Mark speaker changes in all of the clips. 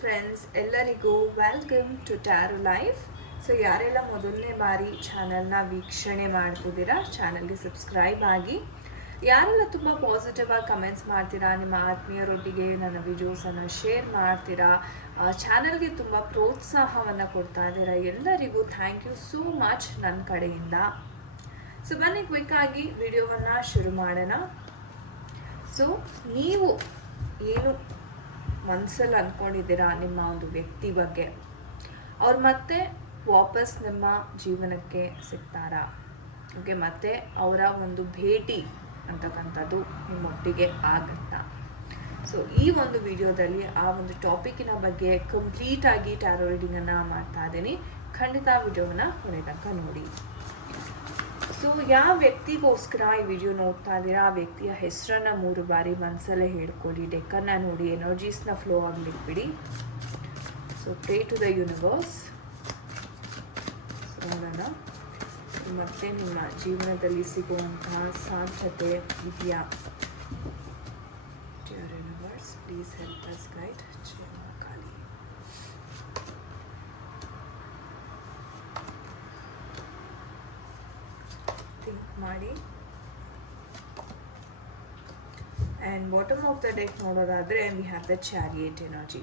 Speaker 1: Friends ಎಲ್ಲರಿಗೂ welcome to tarot life so ಯಾರೆಲ್ಲ ಮೊದಲನೇ ಬಾರಿ ಚಾನಲ್ನ ವೀಕ್ಷಣೆ ಮಾಡ್ತಿದ್ದೀರಾ ಚಾನಲ್ಗೆ ಸಬ್ಸ್ಕ್ರೈಬ್ ಆಗಿ. ಯಾರೆಲ್ಲ ತುಂಬ ಪಾಸಿಟಿವ್ ಆಗಿ ಕಮೆಂಟ್ಸ್ ಮಾಡ್ತೀರಾ, ನಿಮ್ಮ ಆತ್ಮೀಯರೊಟ್ಟಿಗೆ ನನ್ನ ವಿಡಿಯೋಸನ್ನು ಶೇರ್ ಮಾಡ್ತೀರಾ ಚಾನಲ್ಗೆ ತುಂಬ ಪ್ರೋತ್ಸಾಹವನ್ನು ಕೊಡ್ತಾ ಇದ್ದೀರಾ, ಎಲ್ಲರಿಗೂ ಥ್ಯಾಂಕ್ ಯು ಸೋ ಮಚ್ ನನ್ನ ಕಡೆಯಿಂದ. ಸೊ ಬನ್ನಿ ಕ್ವಿಕ್ ಆಗಿ ವಿಡಿಯೋವನ್ನು ಶುರು ಮಾಡೋಣ. ಸೊ ನೀವು ಏನು ಮನಸ್ಸಲ್ಲಿ ಅಂದ್ಕೊಂಡಿದ್ದೀರಾ ನಿಮ್ಮ ಒಂದು ವ್ಯಕ್ತಿ ಬಗ್ಗೆ? ಅವ್ರು ಮತ್ತೆ ವಾಪಸ್ ನಿಮ್ಮ ಜೀವನಕ್ಕೆ ಸಿಗ್ತಾರಾ? ಓಕೆ, ಮತ್ತೆ ಅವರ ಒಂದು ಭೇಟಿ ಅಂತಕ್ಕಂಥದ್ದು ನಿಮ್ಮೊಟ್ಟಿಗೆ ಆಗುತ್ತಾ? ಸೊ ಈ ಒಂದು ವಿಡಿಯೋದಲ್ಲಿ ಆ ಒಂದು ಟಾಪಿಕಿನ ಬಗ್ಗೆ ಕಂಪ್ಲೀಟಾಗಿ ಟ್ಯಾರೋ ರೀಡಿಂಗನ್ನು ಮಾಡ್ತಾ ಇದ್ದೀನಿ. ಖಂಡಿತ ವಿಡಿಯೋವನ್ನು ಕೊನೆ ತನಕ ನೋಡಿ. ಸೊ ಯಾವ ವ್ಯಕ್ತಿಗೋಸ್ಕರ ಈ ವಿಡಿಯೋ ನೋಡ್ತಾ ಇದ್ದೀರಾ? ಆ ವ್ಯಕ್ತಿಯ ಹೆಸರನ್ನ ಮೂರು ಬಾರಿ ಮನಸ್ಸಲ್ಲೇ ಹೇಳ್ಕೊಳ್ಳಿ. ಡೆಕ್ಕನ್ನು ನೋಡಿ ಎನರ್ಜೀಸ್ನ ಫ್ಲೋ ಆಗ್ಲಿಕ್ಕೆ ಬಿಡಿ so pray to the universe ನೋಡೋಣ. ಮತ್ತೆ ನಿಮ್ಮ ಜೀವನದಲ್ಲಿ ಸಿಗುವಂತಹ ಸಾಧ್ಯತೆ ಇದೆಯಾ? Universe please help us guide ಮಾಡಿ. And bottom of the deck ನೋಡೋದಾದರೆ we have the chariot energy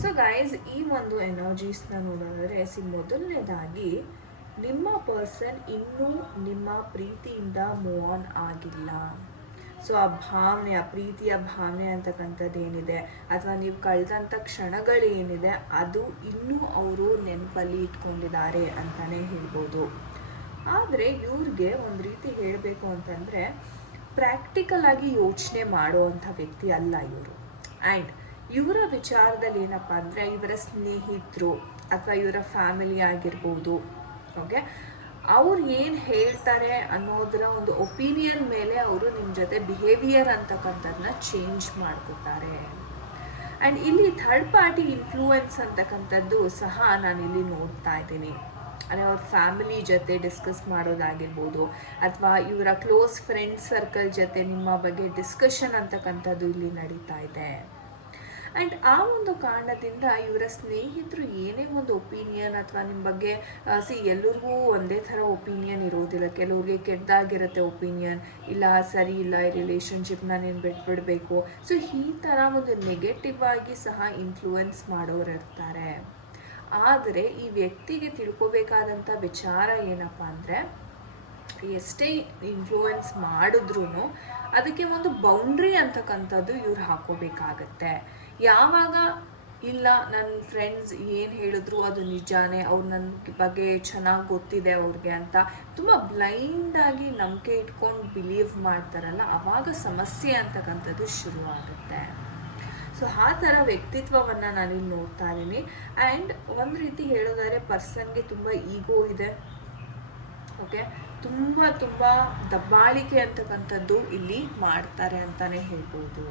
Speaker 1: so guys ಈ ಒಂದು ಎನರ್ಜೀಸ್ನ ನೋಡೋದಾದರೆ, ಸಿ ಮೊದಲನೇದಾಗಿ, ನಿಮ್ಮ ಪರ್ಸನ್ ಇನ್ನೂ ನಿಮ್ಮ ಪ್ರೀತಿಯಿಂದ ಮೂವ್ ಆನ್ ಆಗಿಲ್ಲ. ಸೊ ಆ ಭಾವನೆ, ಆ ಪ್ರೀತಿಯ ಭಾವನೆ ಅಂತಕ್ಕಂಥದ್ದು ಏನಿದೆ ಅಥವಾ ನೀವು ಕಳೆದಂಥ ಕ್ಷಣಗಳೇನಿದೆ, ಅದು ಇನ್ನೂ ಅವರು ನೆನಪಲ್ಲಿ ಇಟ್ಕೊಂಡಿದ್ದಾರೆ ಅಂತಲೇ ಹೇಳ್ಬೋದು. ಆದರೆ ಇವ್ರಿಗೆ ಒಂದು ರೀತಿ ಹೇಳಬೇಕು ಅಂತಂದರೆ ಪ್ರಾಕ್ಟಿಕಲ್ ಆಗಿ ಯೋಚನೆ ಮಾಡುವಂಥ ವ್ಯಕ್ತಿ ಅಲ್ಲ ಇವರು. ಆ್ಯಂಡ್ ಇವರ ವಿಚಾರದಲ್ಲಿ ಏನಪ್ಪ ಅಂದರೆ ಇವರ ಸ್ನೇಹಿತರು ಅಥವಾ ಇವರ ಫ್ಯಾಮಿಲಿ ಆಗಿರ್ಬೋದು ಓಕೆ ಅವ್ರು ಏನು ಹೇಳ್ತಾರೆ ಅನ್ನೋದರ ಒಂದು ಒಪಿನಿಯನ್ ಮೇಲೆ ಅವರು ನಿಮ್ಮ ಜೊತೆ ಬಿಹೇವಿಯರ್ ಅಂತಕ್ಕಂಥದ್ದನ್ನ ಚೇಂಜ್ ಮಾಡ್ಕೋತಾರೆ. ಆ್ಯಂಡ್ ಇಲ್ಲಿ ಥರ್ಡ್ ಪಾರ್ಟಿ ಇನ್ಫ್ಲೂಯೆನ್ಸ್ ಅಂತಕ್ಕಂಥದ್ದು ಸಹ ನಾನಿಲ್ಲಿ ನೋಡ್ತಾ ಇದ್ದೀನಿ. ಅವ್ರ ಫ್ಯಾಮಿಲಿ ಜೊತೆ ಡಿಸ್ಕಸ್ ಮಾಡೋದಾಗಿರ್ಬೋದು, ಅಥವಾ ಇವರ ಕ್ಲೋಸ್ ಫ್ರೆಂಡ್ ಸರ್ಕಲ್ ಜೊತೆ ನಿಮ್ಮ ಬಗ್ಗೆ ಡಿಸ್ಕಷನ್ ಅಂತಕ್ಕಂಥದ್ದು ಇಲ್ಲಿ ನಡೀತಾ ಇದೆ. ಆ್ಯಂಡ್ ಆ ಒಂದು ಕಾರಣದಿಂದ ಇವರ ಸ್ನೇಹಿತರು ಏನೇ ಒಂದು ಒಪಿನಿಯನ್ ಅಥವಾ ನಿಮ್ಮ ಬಗ್ಗೆ ಸಿ ಎಲ್ಲರಿಗೂ ಒಂದೇ ಥರ ಒಪಿನಿಯನ್ ಇರೋದಿಲ್ಲ. ಕೆಲವ್ರಿಗೆ ಕೆಟ್ಟದಾಗಿರುತ್ತೆ ಒಪಿನಿಯನ್, ಇಲ್ಲ ಸರಿ ಇಲ್ಲ, ಈ ರಿಲೇಷನ್ಶಿಪ್ನ ನೀನು ಬಿಟ್ಬಿಡಬೇಕು. ಸೊ ಈ ಥರ ಒಂದು ನೆಗೆಟಿವ್ ಆಗಿ ಸಹ ಇನ್ಫ್ಲೂಯೆನ್ಸ್ ಮಾಡೋರು ಇರ್ತಾರೆ. ಆದರೆ ಈ ವ್ಯಕ್ತಿಗೆ ತಿಳ್ಕೊಬೇಕಾದಂಥ ವಿಚಾರ ಏನಪ್ಪ ಅಂದರೆ, ಎಷ್ಟೇ ಇನ್ಫ್ಲೂಯೆನ್ಸ್ ಮಾಡಿದ್ರೂ ಅದಕ್ಕೆ ಒಂದು ಬೌಂಡ್ರಿ ಅಂತಕ್ಕಂಥದ್ದು ಇವ್ರು ಹಾಕೋಬೇಕಾಗತ್ತೆ ಯಾವಾಗ ಇಲ್ಲ ನನ್ನ ಫ್ರೆಂಡ್ಸ್ ಏನು ಹೇಳಿದ್ರು ಅದು ನಿಜಾನೇ, ಅವ್ರು ನನ್ನ ಬಗ್ಗೆ ಚೆನ್ನಾಗಿ ಗೊತ್ತಿದೆ ಅವ್ರಿಗೆ ಅಂತ ತುಂಬ ಬ್ಲೈಂಡಾಗಿ ನಂಬಿಕೆ ಇಟ್ಕೊಂಡು ಬಿಲೀವ್ ಮಾಡ್ತಾರಲ್ಲ ಆವಾಗ ಸಮಸ್ಯೆ ಅಂತಕ್ಕಂಥದ್ದು ಶುರು ಆಗುತ್ತೆ ಸೊ ಆ ಥರ ವ್ಯಕ್ತಿತ್ವವನ್ನು ನಾನಿಲ್ಲಿ ನೋಡ್ತಾ ಇದ್ದೀನಿ. ಆ್ಯಂಡ್ ಒಂದು ರೀತಿ ಹೇಳೋದಾದ್ರೆ ಪರ್ಸನ್ಗೆ ತುಂಬ ಈಗೋ ಇದೆ. ಓಕೆ ತುಂಬ ತುಂಬ ದಬ್ಬಾಳಿಕೆ ಅಂತಕ್ಕಂಥದ್ದು ಇಲ್ಲಿ ಮಾಡ್ತಾರೆ ಅಂತಲೇ ಹೇಳ್ಬೋದು.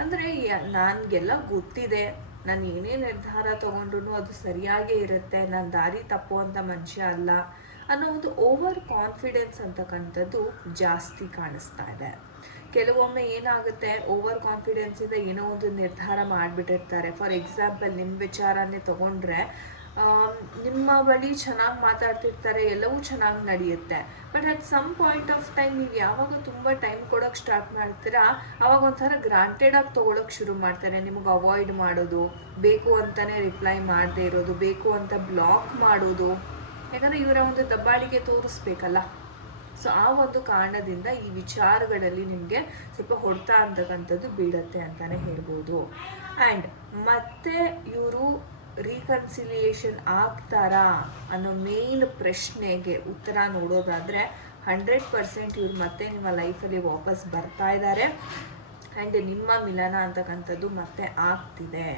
Speaker 1: ಅಂದರೆ ನನಗೆಲ್ಲ ಗೊತ್ತಿದೆ. ನಾನು ಏನೇ ನಿರ್ಧಾರ ತೊಗೊಂಡ್ರು ಅದು ಸರಿಯಾಗೇ ಇರುತ್ತೆ. ನಾನು ದಾರಿ ತಪ್ಪುವಂಥ ಮನುಷ್ಯ ಅಲ್ಲ ಅನ್ನೋ ಒಂದು ಓವರ್ ಕಾನ್ಫಿಡೆನ್ಸ್ ಅಂತಕ್ಕಂಥದ್ದು ಜಾಸ್ತಿ ಕಾಣಿಸ್ತಾ ಇದೆ. ಕೆಲವೊಮ್ಮೆ ಏನಾಗುತ್ತೆ? ಓವರ್ ಕಾನ್ಫಿಡೆನ್ಸಿಂದ ಏನೋ ಒಂದು ನಿರ್ಧಾರ ಮಾಡಿಬಿಟ್ಟಿರ್ತಾರೆ. ಫಾರ್ ಎಕ್ಸಾಂಪಲ್ ನಿಮ್ಮ ವಿಚಾರನೇ ತಗೊಂಡ್ರೆ ನಿಮ್ಮ ಬಳಿ ಚೆನ್ನಾಗಿ ಮಾತಾಡ್ತಿರ್ತಾರೆ, ಎಲ್ಲವೂ ಚೆನ್ನಾಗಿ ನಡೆಯುತ್ತೆ. But at some point of time ನೀವು ಯಾವಾಗ ತುಂಬ ಟೈಮ್ ಕೊಡೋಕ್ಕೆ ಸ್ಟಾರ್ಟ್ ಮಾಡ್ತೀರಾ? ಅವಾಗ ಒಂಥರ ಗ್ರಾಂಟೆಡ್ ಆಗಿ ತೊಗೊಳಕ್ಕೆ ಶುರು ಮಾಡ್ತಾರೆ. ನಿಮಗೆ ಅವಾಯ್ಡ್ ಮಾಡೋದು, ಬೇಕು ಅಂತಲೇ ರಿಪ್ಲೈ ಮಾಡದೇ ಇರೋದು, ಬೇಕು ಅಂತ ಬ್ಲಾಕ್ ಮಾಡೋದು. ಯಾಕಂದರೆ ಇವರ ಒಂದು ದಬ್ಬಾಳಿಗೆ ತೋರಿಸ್ಬೇಕಲ್ಲ. ಸೊ ಆ ಒಂದು ಕಾರಣದಿಂದ ಈ ವಿಚಾರಗಳಲ್ಲಿ ನಿಮಗೆ ಸ್ವಲ್ಪ ಹೊಡೆತ ಅಂತಕ್ಕಂಥದ್ದು ಬೀಳತ್ತೆ ಅಂತಲೇ ಹೇಳ್ಬೋದು. ಆ್ಯಂಡ್ ಮತ್ತೆ ಇವರು ರೀಕನ್ಸಿಲಿಯೇಷನ್ ಆಗ್ತಾರಾ ಅನ್ನೋ ಮೇನ್ ಪ್ರಶ್ನೆಗೆ ಉತ್ತರ ನೋಡೋದಾದರೆ ಹಂಡ್ರೆಡ್ ಪರ್ಸೆಂಟ್ ಇವ್ರು ಮತ್ತೆ ನಿಮ್ಮ ಲೈಫಲ್ಲಿ ವಾಪಸ್ ಬರ್ತಾ ಇದ್ದಾರೆ ಆ್ಯಂಡ್ ನಿಮ್ಮ ಮಿಲನ ಅಂತಕ್ಕಂಥದ್ದು ಮತ್ತೆ ಆಗ್ತಿದೆ.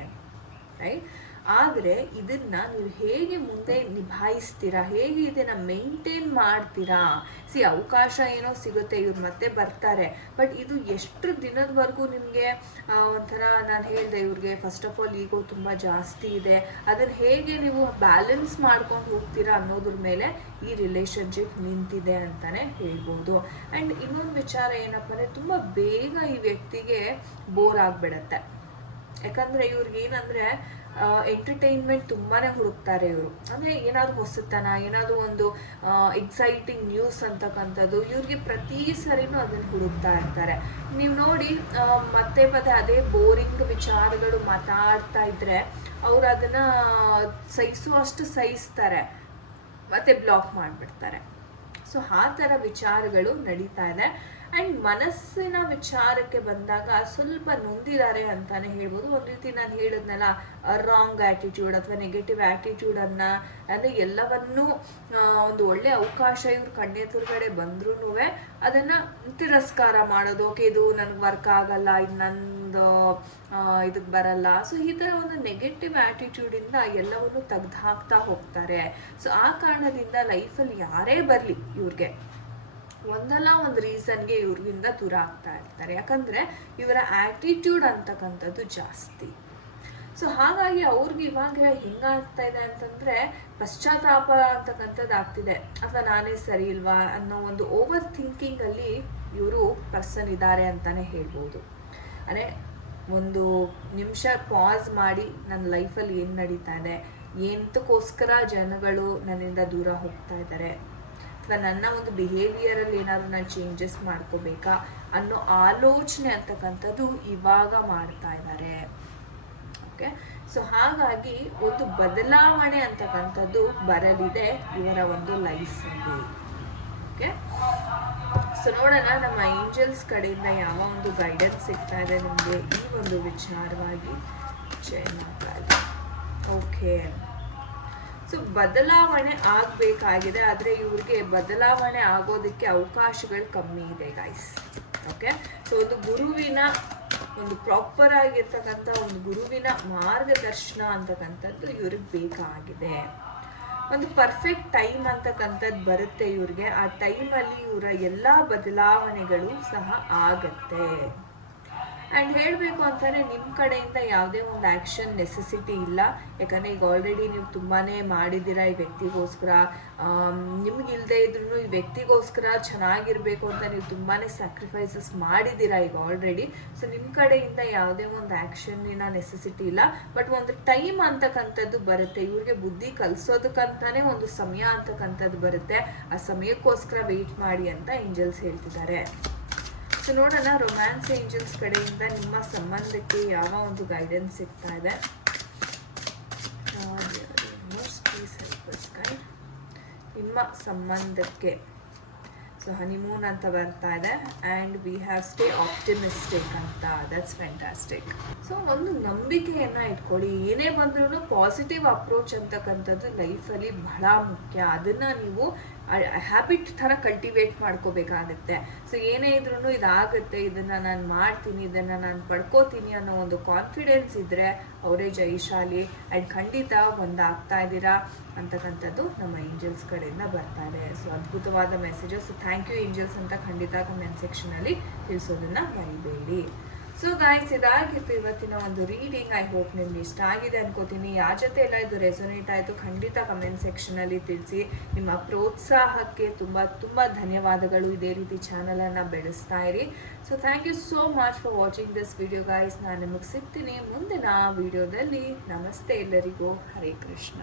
Speaker 1: ರೈಟ್ ಆದರೆ ಇದನ್ನ ನೀವು ಹೇಗೆ ಮುಂದೆ ನಿಭಾಯಿಸ್ತೀರಾ? ಹೇಗೆ ಇದನ್ನ ಮೇಂಟೈನ್ ಮಾಡ್ತೀರಾ? ಸಿ, ಅವಕಾಶ ಏನೋ ಸಿಗುತ್ತೆ, ಇವ್ರು ಮತ್ತೆ ಬರ್ತಾರೆ. ಬಟ್ ಇದು ಎಷ್ಟು ದಿನದವರೆಗೂ ನಿಮಗೆ ಒಂಥರ ನಾನು ಹೇಳಿದೆ ಇವ್ರಿಗೆ ಫಸ್ಟ್ ಆಫ್ ಆಲ್ ಈಗೋ ತುಂಬ ಜಾಸ್ತಿ ಇದೆ. ಅದನ್ನು ಹೇಗೆ ನೀವು ಬ್ಯಾಲೆನ್ಸ್ ಮಾಡ್ಕೊಂಡು ಹೋಗ್ತೀರಾ ಅನ್ನೋದ್ರ ಮೇಲೆ ಈ ರಿಲೇಷನ್ಶಿಪ್ ನಿಂತಿದೆ ಅಂತಲೇ ಹೇಳ್ಬೋದು. ಆ್ಯಂಡ್ ಇನ್ನೊಂದು ವಿಚಾರ ಏನಪ್ಪ ಅಂದರೆ, ತುಂಬ ಬೇಗ ಈ ವ್ಯಕ್ತಿಗೆ ಬೋರ್ ಆಗಿಬಿಡತ್ತೆ. ಯಾಕಂದರೆ ಇವ್ರಿಗೆ ಏನಂದ್ರೆ ಎಂಟರ್ಟೈನ್ಮೆಂಟ್ ತುಂಬಾ ಹುಡುಕ್ತಾರೆ ಇವರು. ಅಂದರೆ ಏನಾದರೂ ಹೊಸತನ, ಏನಾದರೂ ಒಂದು ಎಕ್ಸೈಟಿಂಗ್ ನ್ಯೂಸ್ ಅಂತಕ್ಕಂಥದ್ದು, ಇವ್ರಿಗೆ ಪ್ರತಿ ಸರಿನೂ ಅದನ್ನು ಹುಡುಕ್ತಾ ಇರ್ತಾರೆ. ನೀವು ನೋಡಿ ಮತ್ತೆ ಮತ್ತೆ ಅದೇ ಬೋರಿಂಗ್ ವಿಚಾರಗಳು ಮಾತಾಡ್ತಾ ಇದ್ರೆ ಅವ್ರು ಅದನ್ನ ಸಹಿಸುವಷ್ಟು ಸಹಿಸ್ತಾರೆ. ಮತ್ತೆ ಬ್ಲಾಕ್ ಮಾಡಿಬಿಡ್ತಾರೆ. ಸೊ ಆ ಥರ ವಿಚಾರಗಳು ನಡೀತಾ ಇದೆ. ಆ್ಯಂಡ್ ಮನಸ್ಸಿನ ವಿಚಾರಕ್ಕೆ ಬಂದಾಗ ಸ್ವಲ್ಪ ನೊಂದಿದ್ದಾರೆ ಅಂತಾನೆ ಹೇಳ್ಬೋದು. ಒಂದು ರೀತಿ ನಾನು ಹೇಳಿದ್ನಲ್ಲ ರಾಂಗ್ ಆ್ಯಟಿಟ್ಯೂಡ್ ಅಥವಾ ನೆಗೆಟಿವ್ ಆ್ಯಟಿಟ್ಯೂಡನ್ನು ಅಂದರೆ ಎಲ್ಲವನ್ನೂ ಒಂದು ಒಳ್ಳೆ ಅವಕಾಶ ಇವ್ರು ಕಣ್ಣೆದುರುಗಡೆ ಬಂದ್ರೂ ಅದನ್ನು ತಿರಸ್ಕಾರ ಮಾಡೋದು, ಓಕೆ, ಇದು ನನಗೆ ವರ್ಕ್ ಆಗಲ್ಲ, ಇದು ನಂದು ಇದಕ್ಕೆ ಬರಲ್ಲ. ಸೊ ಈ ಥರ ಒಂದು ನೆಗೆಟಿವ್ ಆ್ಯಟಿಟ್ಯೂಡಿಂದ ಎಲ್ಲವನ್ನು ತೆಗ್ದು ಹಾಕ್ತಾ ಹೋಗ್ತಾರೆ. ಸೊ ಆ ಕಾರಣದಿಂದ ಲೈಫಲ್ಲಿ ಯಾರೇ ಬರಲಿ ಇವ್ರಿಗೆ. ಒಂದಲ್ಲ ಒಂದು ರೀಸನ್ಗೆ ಇವ್ರಿಂದ ದೂರ ಆಗ್ತಾ ಇರ್ತಾರೆ. ಯಾಕಂದ್ರೆ ಇವರ ಆಟಿಟ್ಯೂಡ್ ಅಂತಕ್ಕಂಥದ್ದು ಜಾಸ್ತಿ. ಸೊ ಹಾಗಾಗಿ ಅವ್ರಿಗೆ ಇವಾಗ ಹೆಂಗಾಗ್ತಾ ಇದೆ ಅಂತಂದ್ರೆ ಪಶ್ಚಾತ್ತಾಪ ಅಂತಕ್ಕಂಥದ್ದು ಆಗ್ತಿದೆ. ಅಥವಾ ನಾನೇ ಸರಿ ಇಲ್ವಾ ಅನ್ನೋ ಒಂದು ಓವರ್ ಥಿಂಕಿಂಗ್ ಅಲ್ಲಿ ಇವರು ಪರ್ಸನ್ ಇದ್ದಾರೆ ಅಂತಾನೆ ಹೇಳ್ಬೋದು. ಅಂದರೆ ಒಂದು ನಿಮಿಷ ಪಾಸ್ ಮಾಡಿ ನನ್ನ ಲೈಫಲ್ಲಿ ಏನು ನಡೀತಾ ಇದೆ, ಎಂತಕ್ಕೋಸ್ಕರ ಜನಗಳು ನನ್ನಿಂದ ದೂರ ಹೋಗ್ತಾ ಇದ್ದಾರೆ ಅಥವಾ ನನ್ನ ಒಂದು ಬಿಹೇವಿಯರಲ್ಲಿ ಏನಾದರೂ ನಾನು ಚೇಂಜಸ್ ಮಾಡ್ಕೋಬೇಕಾ ಅನ್ನೋ ಆಲೋಚನೆ ಅಂತಕ್ಕಂಥದ್ದು ಇವಾಗ ಮಾಡ್ತಾ ಇದ್ದಾರೆ. ಓಕೆ ಸೊ ಹಾಗಾಗಿ ಒಂದು ಬದಲಾವಣೆ ಅಂತಕ್ಕಂಥದ್ದು ಬರಲಿದೆ ಇವರ ಒಂದು ಲೈಫಲ್ಲಿ ಓಕೆ ಸೊ ನೋಡೋಣ ನಮ್ಮ ಏಂಜಲ್ಸ್ ಕಡೆಯಿಂದ ಯಾವ ಒಂದು ಗೈಡೆನ್ಸ್ ಸಿಗ್ತಾ ಇದೆ ನಿಮಗೆ ಈ ಒಂದು ವಿಚಾರವಾಗಿ. ಜಯ ಮಾತಾಡಿ. ಓಕೆ ಸೊ ಬದಲಾವಣೆ ಆಗಬೇಕಾಗಿದೆ, ಆದರೆ ಇವ್ರಿಗೆ ಬದಲಾವಣೆ ಆಗೋದಕ್ಕೆ ಅವಕಾಶಗಳು ಕಮ್ಮಿ ಇದೆ ಗೈಸ್ ಓಕೆ ಸೊ ಒಂದು ಗುರುವಿನ ಒಂದು ಪ್ರಾಪರ್ ಆಗಿರ್ತಕ್ಕಂಥ ಒಂದು ಗುರುವಿನ ಮಾರ್ಗದರ್ಶನ ಅಂತಕ್ಕಂಥದ್ದು ಇವ್ರಿಗೆ ಬೇಕಾಗಿದೆ. ಒಂದು ಪರ್ಫೆಕ್ಟ್ ಟೈಮ್ ಅಂತಕ್ಕಂಥದ್ದು ಬರುತ್ತೆ ಇವ್ರಿಗೆ. ಆ ಟೈಮಲ್ಲಿ ಇವರ ಎಲ್ಲ ಬದಲಾವಣೆಗಳು ಸಹ ಆಗತ್ತೆ. ಆ್ಯಂಡ್ ಹೇಳಬೇಕು ಅಂತಂದರೆ ನಿಮ್ಮ ಕಡೆಯಿಂದ ಯಾವುದೇ ಒಂದು ಆ್ಯಕ್ಷನ್ ನೆಸೆಸಿಟಿ ಇಲ್ಲ. ಯಾಕಂದರೆ ಈಗ ಆಲ್ರೆಡಿ ನೀವು ತುಂಬಾ ಮಾಡಿದ್ದೀರಾ ಈ ವ್ಯಕ್ತಿಗೋಸ್ಕರ. ನಿಮ್ಗೆ ಇಲ್ಲದೆ ಇದ್ರೂ ಈ ವ್ಯಕ್ತಿಗೋಸ್ಕರ ಚೆನ್ನಾಗಿರಬೇಕು ಅಂತ ನೀವು ತುಂಬಾ ಸ್ಯಾಕ್ರಿಫೈಸಸ್ ಮಾಡಿದ್ದೀರಾ ಈಗ ಆಲ್ರೆಡಿ ಸೊ ನಿಮ್ಮ ಕಡೆಯಿಂದ ಯಾವುದೇ ಒಂದು ಆ್ಯಕ್ಷನ್ನಿನ ನೆಸೆಸಿಟಿ ಇಲ್ಲ. ಬಟ್ ಒಂದು ಟೈಮ್ ಅಂತಕ್ಕಂಥದ್ದು ಬರುತ್ತೆ. ಇವ್ರಿಗೆ ಬುದ್ಧಿ ಕಲಿಸೋದಕ್ಕಂತಾನೆ ಒಂದು ಸಮಯ ಅಂತಕ್ಕಂಥದ್ದು ಬರುತ್ತೆ. ಆ ಸಮಯಕ್ಕೋಸ್ಕರ ವೆಯ್ಟ್ ಮಾಡಿ ಅಂತ ಏಂಜಲ್ಸ್ ಹೇಳ್ತಿದ್ದಾರೆ. ಸೊ ನೋಡೋಣ ರೊಮ್ಯಾನ್ಸ್ ಏಂಜಲ್ಸ್ ಕಡೆಯಿಂದ ನಿಮ್ಮ ಸಂಬಂಧಕ್ಕೆ ಯಾವ ಒಂದು ಗೈಡೆನ್ಸ್ ಸಿಗ್ತಾ ಇದೆ? ನಿಮ್ಮ ಸಂಬಂಧಕ್ಕೆ. ಸೊ ಹನಿಮೂನ್ ಅಂತ ಬರ್ತಾ ಇದೆ and we have stay optimistic ಅಂತ. ದಟ್ಸ್ ಫ್ಯಾಂಟಾಸ್ಟಿಕ್ ಸೊ ಒಂದು ನಂಬಿಕೆಯನ್ನು ಇಟ್ಕೊಳ್ಳಿ. ಏನೇ ಬಂದ್ರೂ ಪಾಸಿಟಿವ್ ಅಪ್ರೋಚ್ ಅಂತಕ್ಕಂಥದ್ದು ಲೈಫಲ್ಲಿ ಬಹಳ ಮುಖ್ಯ. ಅದನ್ನು ನೀವು ಹ್ಯಾಬಿಟ್ ಥರ ಕಲ್ಟಿವೇಟ್ ಮಾಡ್ಕೋಬೇಕಾಗತ್ತೆ. ಸೊ ಏನೇ ಇದ್ರೂ ಇದಾಗುತ್ತೆ. ಇದನ್ನು ನಾನು ಮಾಡ್ತೀನಿ, ಇದನ್ನು ನಾನು ಪಡ್ಕೋತೀನಿ ಅನ್ನೋ ಒಂದು ಕಾನ್ಫಿಡೆನ್ಸ್ ಇದ್ದರೆ ಅವರೇ ಜೈಶಾಲಿ ಆ್ಯಂಡ್ ಖಂಡಿತ ಒಂದಾಗ್ತಾ ಇದ್ದೀರಾ ಅಂತಕ್ಕಂಥದ್ದು ನಮ್ಮ ಏಂಜಲ್ಸ್ ಕಡೆಯಿಂದ ಬರ್ತಾ ಇದೆ. ಸೊ ಅದ್ಭುತವಾದ ಮೆಸೇಜಸ್ ಥ್ಯಾಂಕ್ ಯು ಏಂಜಲ್ಸ್ ಅಂತ ಖಂಡಿತ ಕಮೆಂಟ್ ಸೆಕ್ಷನಲ್ಲಿ ತಿಳಿಸೋದನ್ನ ಮರಿಬೇಡಿ. ಸೊ ಗಾಯ್ಸ್ ಇದಾಗಿತ್ತು ಇವತ್ತಿನ ಒಂದು ರೀಡಿಂಗ್ ಐ ಹೋಪ್ ನಿಮ್ಗೆ ಇಷ್ಟ ಆಗಿದೆ ಅನ್ಕೋತೀನಿ. ಯಾರ ಜೊತೆ ಎಲ್ಲ ಇದು ರೆಸೊನೇಟ್ ಆಯಿತು, ಖಂಡಿತ ಕಮೆಂಟ್ ಸೆಕ್ಷನಲ್ಲಿ ತಿಳಿಸಿ. ನಿಮ್ಮ ಪ್ರೋತ್ಸಾಹಕ್ಕೆ ತುಂಬ ತುಂಬ ಧನ್ಯವಾದಗಳು. ಇದೇ ರೀತಿ ಚಾನಲನ್ನು ಬೆಳೆಸ್ತಾ ಇರಿ. So thank you so much for watching this video guys ನಾನು ನಿಮಗೆ ಸಿಗ್ತೀನಿ ಮುಂದಿನ ವಿಡಿಯೋದಲ್ಲಿ ನಮಸ್ತೆ ಎಲ್ಲರಿಗೂ. ಹರೇ ಕೃಷ್ಣ.